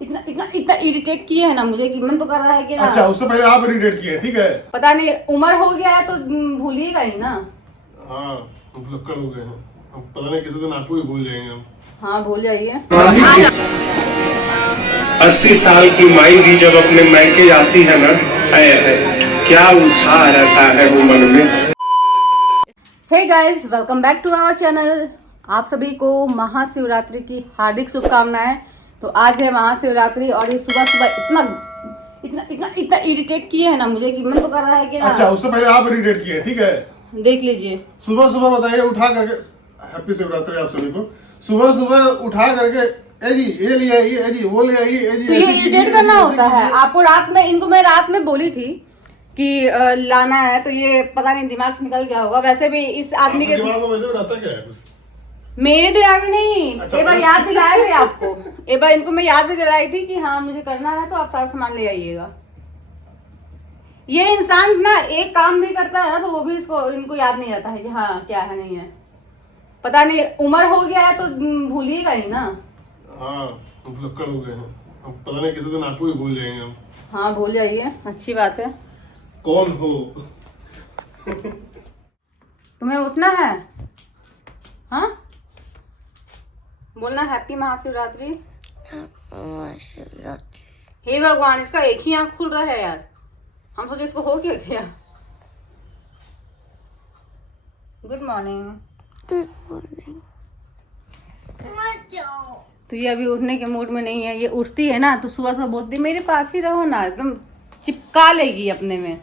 इतना इतना इतना इरिटेट किए है ना मुझे कि मन तो कर रहा है कि ना। अच्छा, उससे पहले आप इरिटेट किए, ठीक है। पता नहीं उम्र हो गया है तो भूलिएगा ही ना। हाँ, हम लक्कड़ हो गए हैं। हम पता नहीं किसी दिन आपको भी भूल जाएंगे हम। हाँ भूल जाइए। 80 साल की माई भी जब अपने मैके जाती है ना, है क्या उछाल रहता है वो मन में। Hey guys, welcome back to our channel. आप सभी को महाशिवरात्रि की हार्दिक शुभकामनाएं। तो आज है महाशिवरात्रि और ये सुबह सुबह इतना इतना इतना इतना इरिटेट किए है ना मुझे कि मन तो कर रहा है कि ना। अच्छा, उससे पहले आप इरिटेट किए, ठीक है। देख लीजिए। सुबह सुबह बताइए, उठा करके हैप्पी शिवरात्रि आप सभी को। सुबह सुबह उठा करके ए जी ये ले आइए, ए जी वो ले आइए, ए जी तो ये इरिटेट करना होता है आपको। रात में इनको मैं रात में बोली थी कि लाना है, तो ये पता नहीं दिमाग से निकल गया होगा। वैसे भी इस आदमी के दिमाग में वैसे भी रहता क्या है? मेरे दिमाग में नहीं। अच्छा, एक बार याद दिलाया थे आपको। एक बार इनको मैं याद भी दिलाई थी कि हाँ मुझे करना है तो आप सारा सामान ले आइएगा। ये इंसान ना एक काम भी करता है ना तो वो भी इनको याद नहीं रहता है कि हाँ क्या है नहीं है। पता नहीं उम्र हो गया है तो भूलिएगा ही ना। हाँ, हम लक्कड़ हो गए हैं। हम पता नहीं किसी दिन आपको भी भूल जाएंगे हम। हाँ भूल जाइए, अच्छी बात है। कौन हो? तुम्हें उठना है? हाँ बोलना हैप्पी महाशिवरात्रि। हे भगवान, इसका एक ही आंख खुल रहा है यार। हम सोचे इसको हो क्या गया। Good morning. तो ये अभी उठने के मूड में नहीं है। ये उठती है ना तो सुबह सुबह बोलती मेरे पास ही रहो ना, एकदम चिपका लेगी अपने में।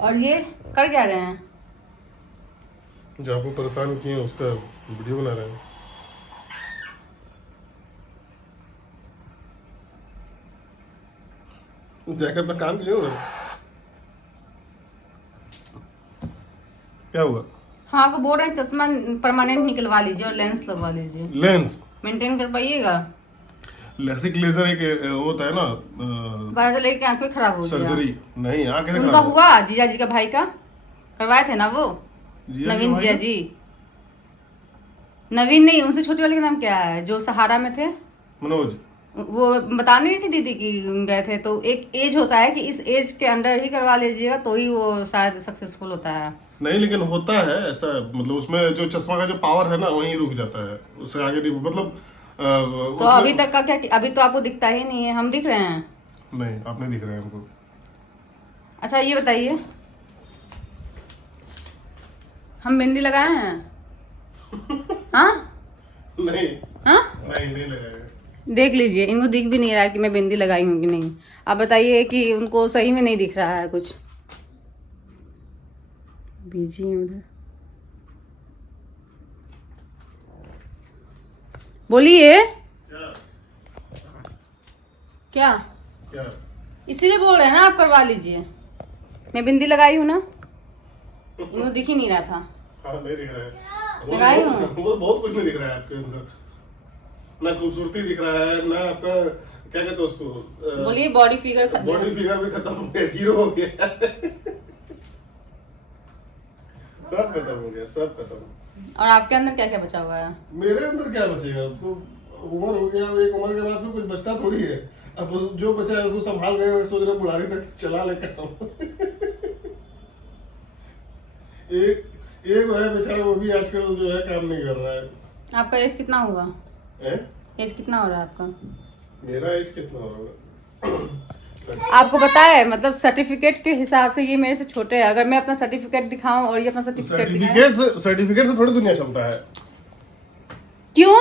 और ये कर क्या रहे हैं? जो आपको परेशान किए उसका वीडियो बना रहे हैं। जाकर अपना काम किए उधर। क्या हुआ? हाँ आपको बोल रहे हैं चश्मा परमानेंट निकलवा लीजिए और लेंस लगवा लीजिए। लेंस मेंटेन कर पाइएगा? लेसिक लेजर एक होता है ना, बाहर से लेके आंखें खराब हो गया। सर्जरी। नहीं, आंख कैसे उनका खराब हुआ जीजा जी का भाई का करवाए थे ना वो जिया जी नवीन भाई जिया का? जी। नवीन नहीं, उनसे छोटे वाले का नाम क्या है जो सहारा में थे? मनोज। वो बता नहीं रही थी दीदी की गए थे। तो एक एज होता है कि इस एज के अंडर ही करवा लीजिएगा तो ही वो शायद सक्सेसफुल होता है। नहीं, लेकिन होता है ऐसा, मतलब उसमें जो चश्मा का जो पावर है ना वहीं रुक जाता है, उससे आगे नहीं, मतलब तो अभी तक का क्या, अभी तो आपको दिखता ही नहीं है। हम दिख रहे हैं? नहीं, आप नहीं दिख रहे हैं हमको। अच्छा ये बताइए, हम बिंदी लगाए हैं? हाँ नहीं हाँ नहीं लगाएगा। देख लीजिए, इनको दिख भी नहीं रहा है कि मैं बिंदी लगाई हूँ कि नहीं। आप बताइए कि उनको सही में नहीं दिख रहा है कुछ। बिजी है उधर। बोलिए। क्या क्या? क्या? इसीलिए बोल रहे हैं ना आप करवा लीजिए। मैं बिंदी लगाई हूँ ना, इनको दिख ही नहीं रहा था। हाँ, नहीं दिख रहा है। लगाई हूँ। बहुत कुछ नहीं दिख रहा है आपके अंदर। ना खूबसूरती दिख रहा है, ना आपका क्या कहते हैं उसको, बोलिए बॉडी फिगर बॉडी फिगर भी खत्म हो गया, जीरो हो गया। सब खत्म हो गया, सब खत्म। और आपके अंदर क्या क्या बचा हुआ है? मेरे अंदर क्या बचेगा? तो उम्र हो गया, एक उम्र के बाद फिर कुछ बचता थोड़ी है। अब जो बचा है उसको संभाल गए, सोच रहे बुढ़ारी तक चला लेकर एक है बेचारा, वो भी आजकल जो है काम नहीं कर रहा है। आपका एज कितना हुआ? हैं? एज कितना हो रहा है आपका? मेरा एज कितना होगा? आपको पता है, मतलब सर्टिफिकेट के हिसाब से ये मेरे से छोटे हैं। अगर मैं अपना सर्टिफिकेट दिखाऊं और ये अपना सर्टिफिकेट दिखाएं, सर्टिफिकेट से थोड़ी दुनिया चलता है। क्यों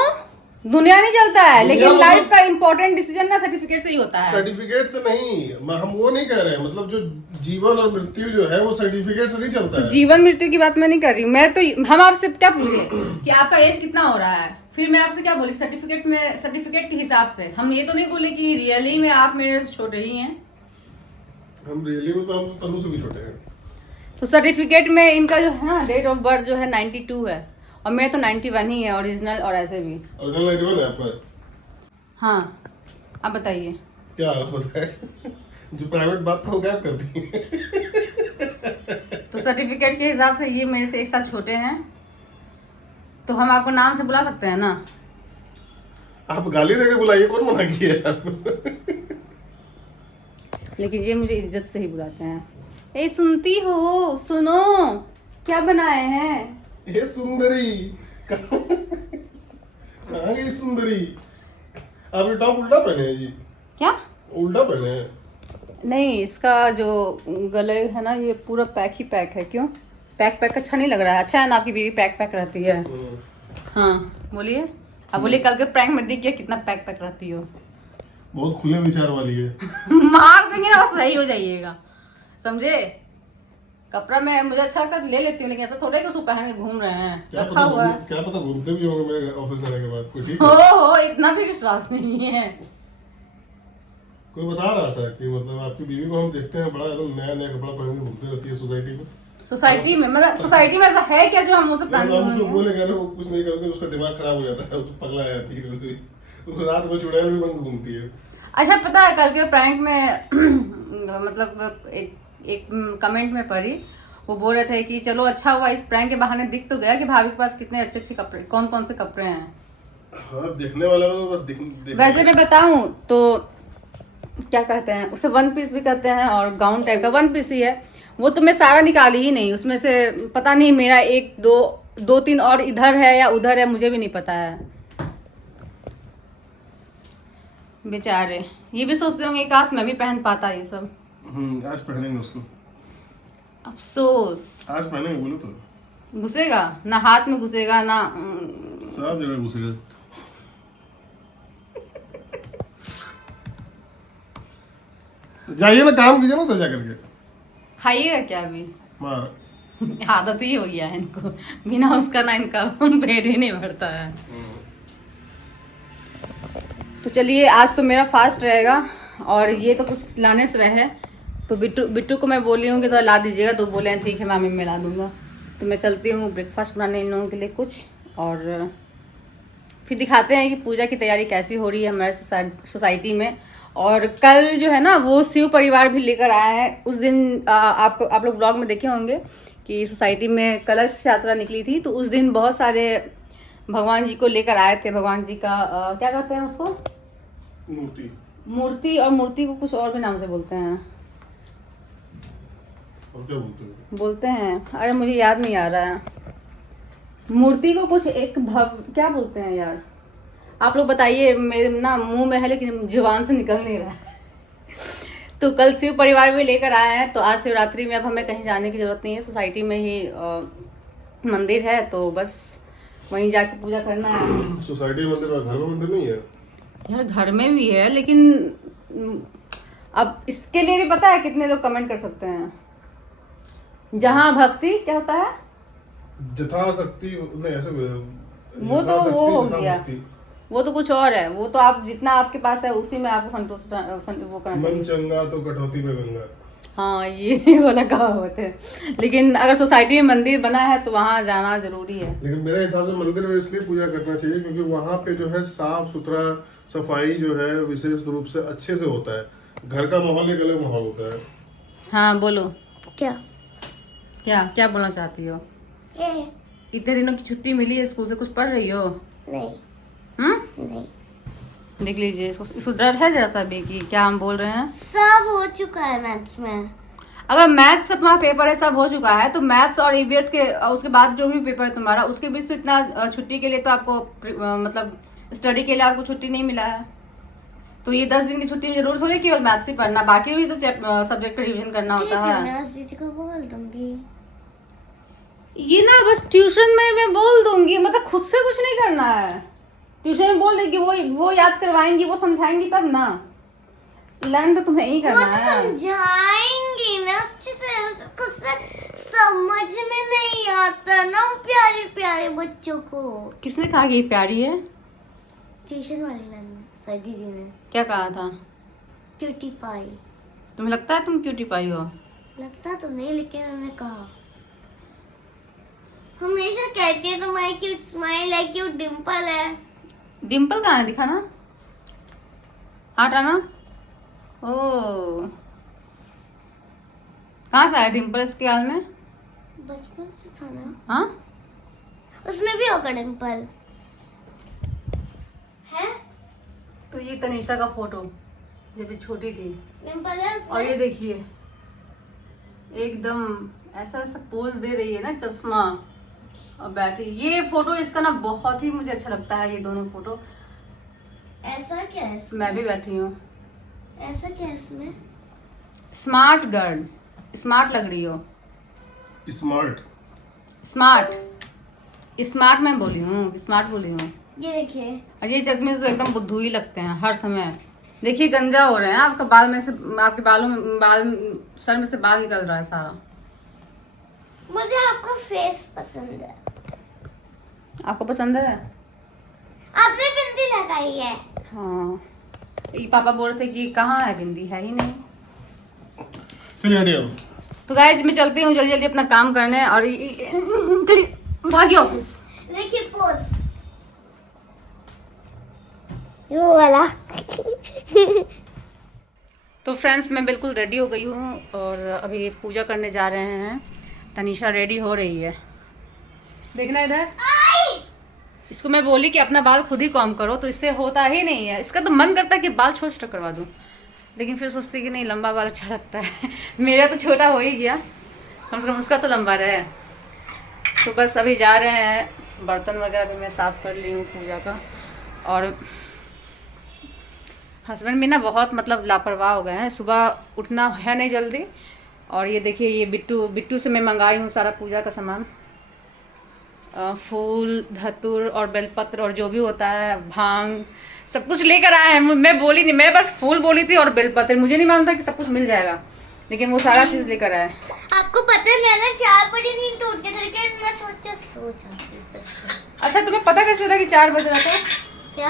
दुनिया नहीं चलता है? दुनिया लेकिन मतलब- लाइफ का इंपॉर्टेंट डिसीजन ना सर्टिफिकेट से ही होता है। सर्टिफिकेट से नहीं, हम वो नहीं कह रहे हैं। मतलब जो जीवन और मृत्यु जो है वो सर्टिफिकेट से नहीं चलता तो है। जीवन मृत्यु की बात मैं नहीं कर रही हूँ। मैं तो हम आपसे क्या पूछे कि आपका एज कितना हो रहा है, फिर मैं आपसे क्या बोली सर्टिफिकेट में, सर्टिफिकेट के हिसाब से। हम ये तो नहीं बोले कि रियली में आप मेरे से छोटे ही हैं। हम रियली में तो हम तो तनु से भी छोटे हैं। तो सर्टिफिकेट में इनका जो है ना डेट ऑफ बर्थ जो है 92 है और मेरा तो 91 ही है ओरिजिनल। और ऐसे भी ओरिजिनल 91 है आपका? हाँ। आप बताइए क्या होता है? जो प्राइवेट बात तो क्या करती है? तो सर्टिफिकेट के हिसाब से ये मेरे से एक साल छोटे हैं, तो हम आपको नाम से बुला सकते हैं ना? आप गाली देके बुलाइए, कौन मना किया है आपको? लेकिन ये मुझे इज्जत से ही बुलाते हैं। ए सुनती हो, सुनो क्या बनाए हैं। ये सुंदरी कहाँ गई सुंदरी? आप ये टॉप उल्टा पहने हैं जी? क्या उल्टा पहने हैं? नहीं, इसका जो गले है ना ये पूरा पैक ही पैक है। क्यों पैक पैक अच्छा नहीं लग रहा है? अच्छा है ना, आपकी बीवी पैक पैक रहती है। हाँ बोलिए, अब बोलिए कल के प्रैंक में दिख गया कितना पैक पैक रहती हो। बहुत खुले विचार वाली है। मार देंगे ना, बस सही हो जाइएगा, समझे। कपड़ा मैं मुझे अच्छा लगता है ले लेती हूँ, लेकिन ऐसा थोड़ा कि उसको पहन के घूम रहे हैं, रखा हुआ है। क्या पता घूमते भी होंगे मेरे ऑफिस आने के बाद। कोई ठीक हो है? इतना भी विश्वास नहीं है। कोई बता रहा था कि मतलब आपकी बीवी को हम देखते हैं बड़ा एकदम नया नया कपड़ा पहन के घूमती रहती है सोसाइटी में। सोसाइटी में मतलब सोसाइटी में ऐसा है क्या जो हम उसे पहन हम उसको के बोले कह रहे हो कुछ नहीं करोगे उसका दिमाग खराब हो जाता है, वो पगला जाती है, वो रात में चुड़ैल भी बन के घूमती है। अच्छा पता है कल के प्रैंक में मतलब एक कमेंट में पढ़ी, वो बोल रहे थे कि चलो अच्छा हुआ इस प्रैंक के बहाने दिख तो गया कि भाभी के पास कितने अच्छे अच्छे कपड़े, कौन कौन से कपड़े हैं। हाँ देखने वाला तो बस वैसे मैं बताऊं तो क्या कहते हैं उसे, वन पीस भी कहते हैं और गाउन टाइप का वन पीस ही है वो। तो मैं सारा निकाली ही नहीं, उसमें से पता नहीं मेरा एक दो तीन और इधर है या उधर है, मुझे भी नहीं पता है। बेचारे ये भी सोचते होंगे काश मैं भी पहन पाता ये सब। आज पहनेंगे उसको, अफसोस। आज पहनेंगे बोलो तो। घुसेगा ना, हाथ में घुसेगा ना। सब जगह घुसेगा। जाइए ना काम कीजिए ना तो जा करके। खाइएगा क्या अभी? मार आदत ही हो गया है इनको, बिना उसका ना इनका पेट ही नहीं भरता है। तो चलिए आज तो मेरा फास्ट रहेगा और ये तो कुछ लाने से रहे, तो बिट्टू को मैं बोली हूँ कि थोड़ा ला दीजिएगा, तो बोले हैं ठीक है मामी मैं ला दूंगा। तो मैं चलती हूँ ब्रेकफास्ट बनाने इन लोगों के लिए कुछ, और फिर दिखाते हैं कि पूजा की तैयारी कैसी हो रही है हमारे सोसाइटी में। और कल जो है ना वो शिव परिवार भी लेकर आया है। उस दिन आप लोग ब्लॉग में देखे होंगे कि सोसाइटी में कलश यात्रा निकली थी, तो उस दिन बहुत सारे भगवान जी को लेकर आए थे। भगवान जी का क्या कहते हैं उसको? मूर्ति। और मूर्ति को कुछ और भी नाम से बोलते हैं। और क्या बोलते हैं अरे मुझे याद नहीं आ रहा है। मूर्ति को कुछ एक क्या बोलते हैं यार, आप लोग बताइए, मेरे ना मुंह में है लेकिन जुबान से निकल नहीं रहा है। तो कल शिव परिवार भी लेकर आए हैं, तो आज शिवरात्रि में अब हमें कहीं जाने की जरूरत नहीं है, सोसाइटी में ही मंदिर है, तो बस वहीं जाके पूजा करना है। सोसाइटी मंदिर और घर में मंदिर नहीं है यार? घर में भी है, लेकिन अब इसके लिए भी पता है कितने लोग कमेंट कर सकते हैं। जहाँ भक्ति क्या होता है, यथाशक्ति नहीं ऐसे वो तो वो हो गया, वो तो कुछ और है। वो तो आप जितना आपके पास है उसी में आपको संतुष्ट वो करना चाहिए। मन चंगा तो कटौती में गंगा। हाँ ये वाला कहावत है। लेकिन अगर सोसाइटी में मंदिर बना है तो वहाँ जाना जरूरी है। लेकिन मेरे हिसाब से मंदिर में इसलिए पूजा करना चाहिए क्योंकि वहाँ पे जो है साफ सुथरा सफाई जो है विशेष रूप से अच्छे से होता है। घर का माहौल एक अलग माहौल होता है। हाँ बोलो क्या क्या क्या बोलना चाहती हो? ये इतने दिनों की छुट्टी मिली है स्कूल से, कुछ पढ़ रही हो? नहीं नहीं, देख लीजिए इसको डर है जरा सा भी कि क्या हम बोल रहे हैं। सब हो चुका है मैथ्स में। अगर मैथ्स से तुम्हारा पेपर है सब हो चुका है, तो मैथ्स और ईवीएस के उसके बाद जो भी पेपर है तुम्हारा उसके बीच तो इतना छुट्टी के लिए तो आपको मतलब स्टडी के लिए आपको छुट्टी नहीं मिला है। तो ये 10 दिन की छुट्टी में जरूर थोड़ी केवल मैथ्स ही पढ़ना, बाकी भी तो सब्जेक्ट का रिविजन करना होता है। मैं दीदी को बोल दूंगी। ये ना बस ट्यूशन में मैं बोल दूंगी, मतलब खुद से कुछ नहीं करना है। ट्यूशन में बोल देगी, वो याद करवाएंगी, वो समझाएंगी तब ना। लर्न तो तुम्हें ही करना है। समझाएंगी ना अच्छे से, खुद से समझ में नहीं आता ना प्यारे प्यारे बच्चों को। किसने कहा कि ये प्यारी है? ट्यूशन वाली मैम सर दीदी ने। क्या कहा था? Cutie pie. तुम्हें लगता है तुम क्यूटी पाई हो? लगता तो नहीं, लेकिन मैंने कहा। हमेशा कहती है तुम्हारी क्यूट स्माइल है, क्यूट डिम्पल है। डिम्पल कहाँ है, दिखाना, हटाना। ओ कहाँ से आया डिम्पल इसके हाल में? बचपन से था ना। हाँ उसमें भी होगा डिम्पल है। तो ये तनीषा का फोटो जब ये छोटी थी, पिंपल और ये देखिए एकदम ऐसा ऐसा पोज दे रही है ना, चश्मा और बैठी। ये फोटो इसका ना बहुत ही मुझे अच्छा लगता है, ये दोनों फोटो। ऐसा क्या है इसमें? मैं भी बैठी हूँ। ऐसा क्या है इसमें? स्मार्ट गर्ल, स्मार्ट लग रही हो। स्मार्ट स्मार्ट स्मार्ट मैं बोली हूँ, स्मार्ट बोली हूँ। ये देखिए, और ये चश्मे से तो एकदम बुद्धू ही लगते हैं हर समय। देखिए गंजा हो रहे हैं आपका बाल में से, आपके बालों में सर में से बाल निकल रहा है सारा। मुझे आपका फेस पसंद है। आपको पसंद है? आपने बिंदी लगाई है। हाँ, ये पापा बोल रहे थे कि कहाँ है बिंदी, है ही नहीं। चलिए हटिए अब। तो गाइस मैं चलती हूँ जल्दी जल्दी अपना काम करने, और चलिए भागी ऑफिस। देखिए पोज, वो वाला। तो फ्रेंड्स मैं बिल्कुल रेडी हो गई हूँ और अभी पूजा करने जा रहे हैं। तनीषा रेडी हो रही है, देखना इधर। इसको मैं बोली कि अपना बाल खुद ही कॉम करो, तो इससे होता ही नहीं है। इसका तो मन करता है कि बाल छोटा करवा दूँ, लेकिन फिर सोचती कि नहीं, लंबा बाल अच्छा लगता है। मेरा तो छोटा हो ही गया, कम से कम उसका तो लंबा रहे। तो बस अभी जा रहे हैं, बर्तन वगैरह भी मैं साफ़ कर ली हूँ पूजा का। और हस्बैंड भी ना बहुत मतलब लापरवाह हो गए हैं, सुबह उठना है नहीं जल्दी। और ये देखिए ये बिट्टू से मैं मंगाई हूँ सारा पूजा का सामान, फूल, धतूर और बेलपत्र और जो भी होता है, भांग, सब कुछ लेकर आए हैं। मैं बोली नहीं, मैं बस फूल बोली थी और बेलपत्र। मुझे नहीं मालूम था कि सब कुछ मिल जाएगा, लेकिन वो सारा चीज़ लेकर आए। आपको पता है मैंने 4 बजे नींद टूट के थी, मैं सोचा। अच्छा तुम्हें पता कैसे चला कि 4 बज रहा था? क्या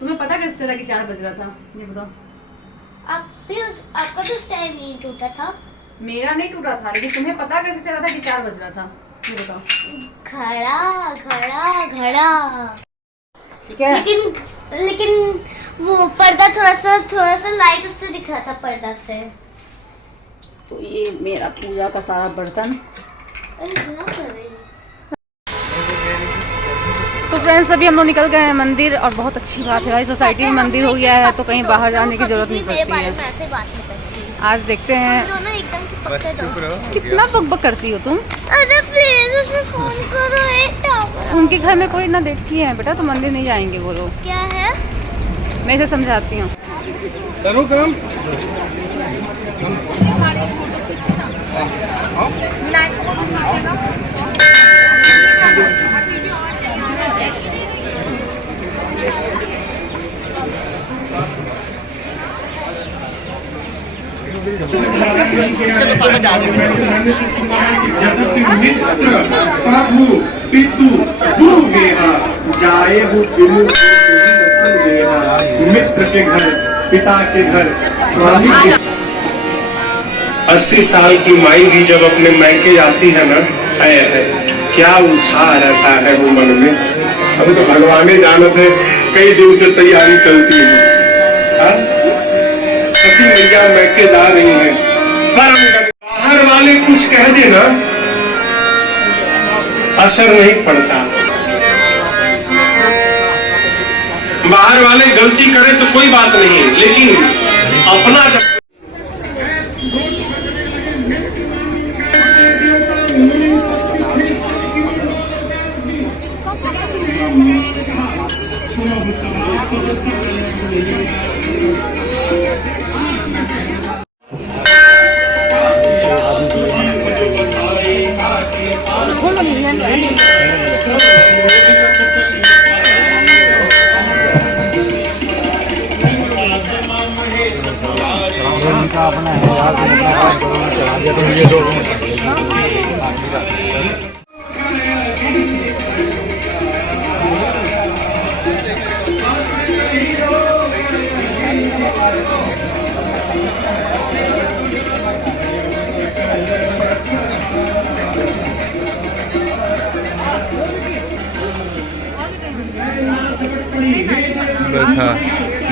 तुम्हें पता कैसे चला कि 4 बज रहा था, ये बताओ। आपका तो उस टाइम नींद टूटा था। मेरा नहीं टूटा था, लेकिन तुम्हें पता कैसे चला था कि 4 बज रहा था, ये बताओ। घड़ा। ठीक है, लेकिन वो पर्दा थोड़ा सा लाइट उससे दिख रहा था, पर्दा से। तो ये मेरा पूजा का सारा बर्तन। तो फ्रेंड्स अभी हम लोग निकल गए हैं मंदिर, और बहुत अच्छी बात है भाई, सोसाइटी में मंदिर हो गया है तो कहीं बाहर जाने की जरूरत नहीं पड़ती है। आज देखते हैं कितना बकबक करती हो तुम। अरे प्लीज उसे फोन करो, एक टावर। उनके घर में कोई ना देखती है बेटा, तो मंदिर नहीं जाएंगे वो लोग। क्या है? मैं इसे समझाती हूँ। प्रभु पितु गुरु गेहा जाए हो बिनु संदेहा, मित्र के घर पिता के घर स्वामी के। 80 साल की माई भी जब अपने मैके जाती है ना, है क्या उछा रहता है वो मन में। अभी तो भगवान जानत है, कई दिन से तैयारी चलती है। सती मैया मैके जा रही है, बाहर वाले कुछ कह देना असर नहीं पड़ता। बाहर वाले गलती करें तो कोई बात नहीं, लेकिन अपना जब अपना है यार, चला दिया तो ये लोग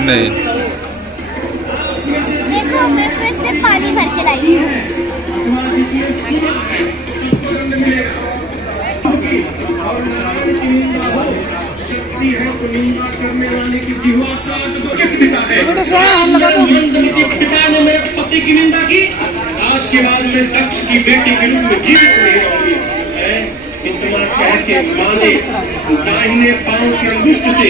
नहीं। देखो मैं फिर से पानी भर के लाई हूँ। शक्ति है तो निंदा करने वाले की जिह्वा काट दो। किस पिता है मंदमती पिता ने मेरे पति की निंदा की, आज के बाद मैं दक्ष की बेटी के रूप में जीवित नहीं रहूंगी। इतना कह के माँ ने दाहिने पांव के अंगुष्ठ से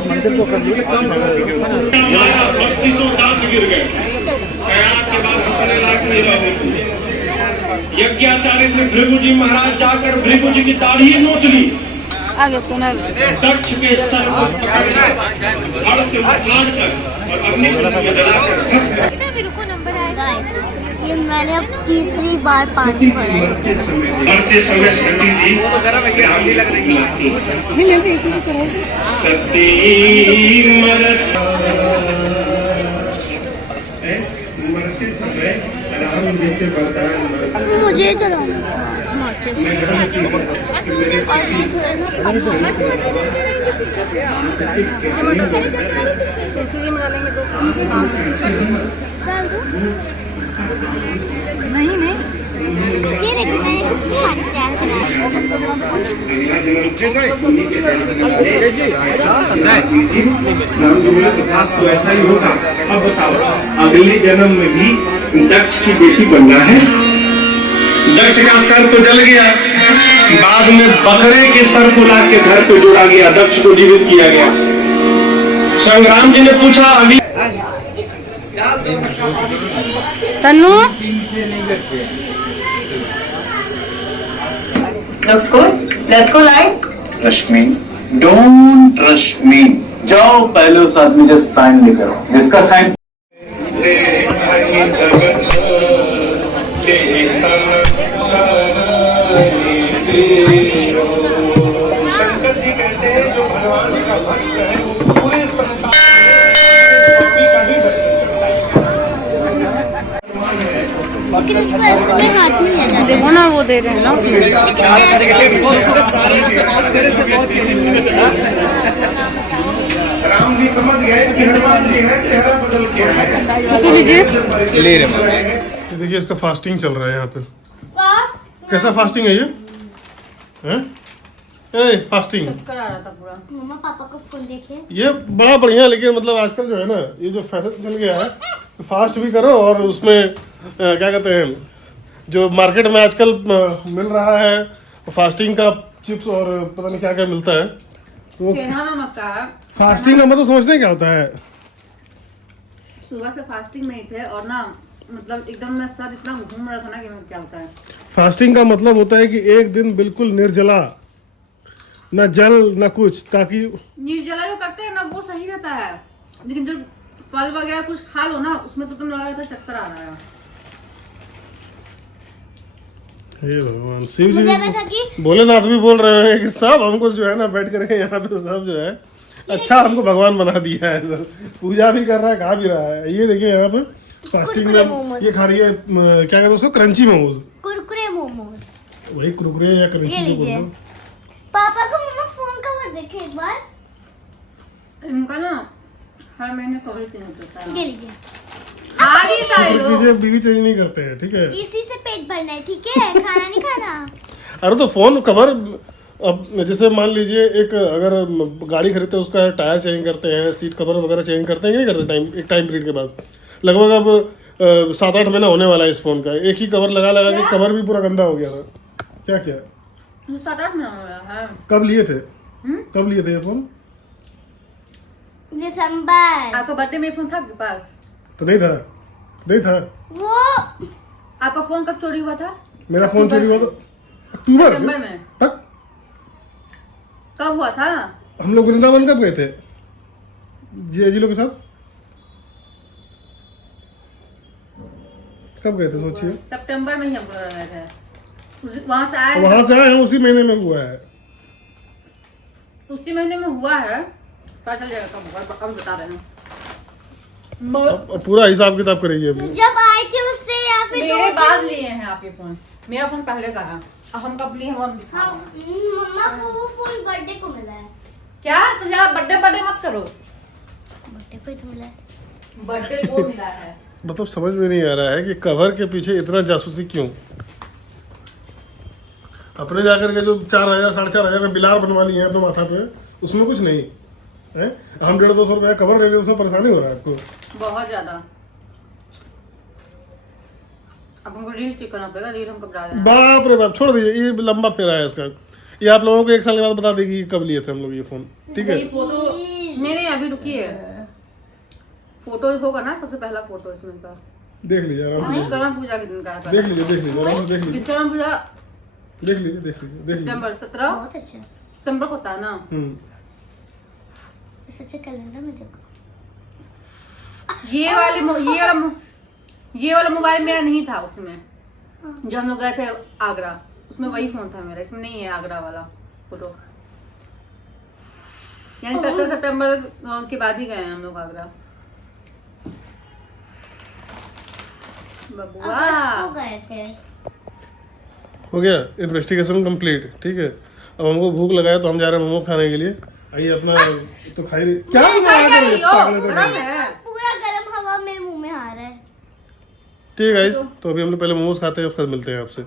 मंदिर को कर दिया भक्ति तो दांत गिर गए। के बाद हंसने लायक नहीं रहोगे। यज्ञाचार्य ने भृगु जी महाराज जाकर भृगु जी की दाढ़ी नोच ली। आगे सुना दक्ष के सर को पकड़कर धड़ से उखाड़ कर और अग्नि में जलाकर भस्म कर। गाइस, ये मैंने अब तीसरी बार पानी भरा है। मरते समय सती जी प्यार भी लग रही सती मरते समय राम जी से बताया मुझे चलाना नहीं नहीं ये देखो मैंने कुछ पानी तैयार करा तो ऐसा ही होगा। अब बताओ अगले जन्म में भी दक्ष की बेटी बनना है। दक्ष का सर तो जल गया, बाद में बकरे के सर को ला के घर पे जोड़ा गया, दक्ष को जीवित किया गया। संग्राम जी ने पूछा अभी Tannu let's go light. Rashmi don't rush me, जाओ पहले उस आदमी का साइन लेकर आओ, जिसका साइन शंकर जी कहते हैं जो भगवान का भक्त है पूरे संसार का भी दर्शन करता है। लेकिन इसको ऐसे में हाथ में लिया जाता है। देखो ना वो दे रहे हैं ना उसमें। राम जी समझ गए कि हनुमान जी है, चेहरा बदल गया है। लीजिए ले रहे ये देखिए इसका फास्टिंग चल रहा है यहाँ पे। कैसा फास्टिंग है ये? हैं? ए फास्टिंग चक्कर आ रहा था पूरा। मम्मा पापा को फोन देखे। ये बड़ा बढ़िया, लेकिन मतलब आजकल जो है ना ये जो फैशन चल गया है, फास्ट भी करो और उसमें क्या कहते हैं जो मार्केट में आजकल मिल रहा है फास्टिंग का चिप्स और पता नहीं क्या क्या मिलता है, तो फास्टिंग का मतलब समझते हैं क्या होता है? सुबह से फास्टिंग में ही थे और ना मतलब एकदम मैं सर इतना घूम रहा था ना कि मैं क्या होता है। फास्टिंग का मतलब होता है कि एक दिन बिल्कुल निर्जला, न जल न कुछ, ताकि निर्जला जो करते हैं ना वो सही रहता है, लेकिन जो फल वगैरह कुछ खा लो ना उसमें तो तुम लग रहा था चक्कर आ रहा है। हे भगवान, शिव मुझे जी लगा था कि भोलेनाथ भी बोल रहे हैं कि सब हमको जो है ना बैठ करके यहाँ पे सब जो है अच्छा हमको भगवान बना दिया है सर, पूजा भी कर रहा है, खा भी रहा है। ये देखिए यहाँ पे फास्टिंग में ये खा रही है क्या कहते हैं उसको, क्रंची मोमोज, कुरकुरे मोमोज। वही कुरकुरे या क्रंची जो बोलते हैं। पापा को मम्मा फोन कवर देखे एक बार। इनका ना हर महीने कवर चेंज करता है। ये लीजिए, चीजें बीवी चेंज नहीं करते हैं, ठीक है? इसी से पेट भरना है, ठीक है? खाना नहीं खाना। अरे तो फोन कवर, अब जैसे मान लीजिए एक अगर गाड़ी खरीदते हैं उसका टायर चेंज करते हैं, सीट कवर वगैरह चेंज करते हैं कि नहीं करते एक टाइम पीरियड के बाद। लगभग अब 7-8 महीना होने वाला है इस फोन का, एक ही कवर लगा लगा के कवर भी पूरा गंदा हो गया था। क्या क्या 7-8 महीना हो गया है। कब लिए थे? कब लिए थे ये फोन? दिसंबर। आपका बर्थडे में फोन था आपके पास? तो नहीं था, नहीं था। वो आपका फोन कब चोरी हुआ था? मेरा फोन चोरी हुआ था अक्टूबर में। तक। कब हुआ था? हम लोग वृंदावन कब गए थे जी लोग के साथ? कब गए थे सोचिए? सितंबर में ही हम लोग गए थे। वहां से आए हैं, उसी महीने में हुआ है। उसी महीने में हुआ है, पता चल जाएगा कब हुआ, हम बता रहे हैं। अब पूरा हिसाब किताब करेंगे अभी। जब आए थे उससे या फिर मेरे बाद लिए हैं आप ये फोन, मेरा फोन पहले का है। अब हम कब लिए हैं वो हम दिखा हाँ, रहे हैं। मम्मा को वो फोन बर्थडे को मिला है। क्या? तो यार बर्थडे मत करो, बर्थडे को ही तो मिला है। बर्थडे को मिला है। मतलब समझ में नहीं आ रहा है कि कवर के पीछे इतना जासूसी क्यों। अपने जाकर के जो 4,000 4,500 में बिलार बनवा लिए हैं अपने माथा पे, उसमें कुछ नहीं है। हम 150-200 रुपये कवर ले लिए, उसमें परेशानी हो रहा है आपको। बहुत ज्यादा। अब हमको रील चेक करना पड़ेगा, रील हम कब डाल रहे हैं। बाप रे बाप, छोड़ दीजिए, ये लंबा फेरा है इसका। ये आप लोगों को 1 साल के बाद बता देगी कि कब लिए थे हम लोग ये फोन, ठीक है। ये फोटो नहीं अभी रुकिए, फोटो होगा ना सबसे पहला फोटो इसमें का। देख लीजिए आराम से, विश्वकर्मा पूजा के दिन का है। देख लीजिए आराम से, देख लीजिए विश्वकर्मा पूजा देख लीजिए सितंबर 17 बहुत अच्छा। सितंबर को होता है ना। सच्चे कैलेंडर में देखो। ये वाला मोबाइल मेरा नहीं था उसमें, जो हम लोग गए थे आगरा, उसमें वही फोन था मेरा, इसमें नहीं है आगरा वाला फोटो। यानी 17 सितंबर के बाद ही गए हैं हम लोग आगरा। बबुआ अगस्त को गए थे। हो गया इन्वेस्टिगेशन कंप्लीट, ठीक है। अब हमको भूख लगा है तो हम जा रहे हैं मोमो खाने के लिए। आइए अपना तो खाई रही क्या क्या कर रही हो? पागल है तो गरम है। पूरा गर्म हवा मेरे मुंह में आ रहा है। ठीक है गाइस, तो अभी हम लोग पहले मोमोज खाते हैं, फिर मिलते हैं आपसे।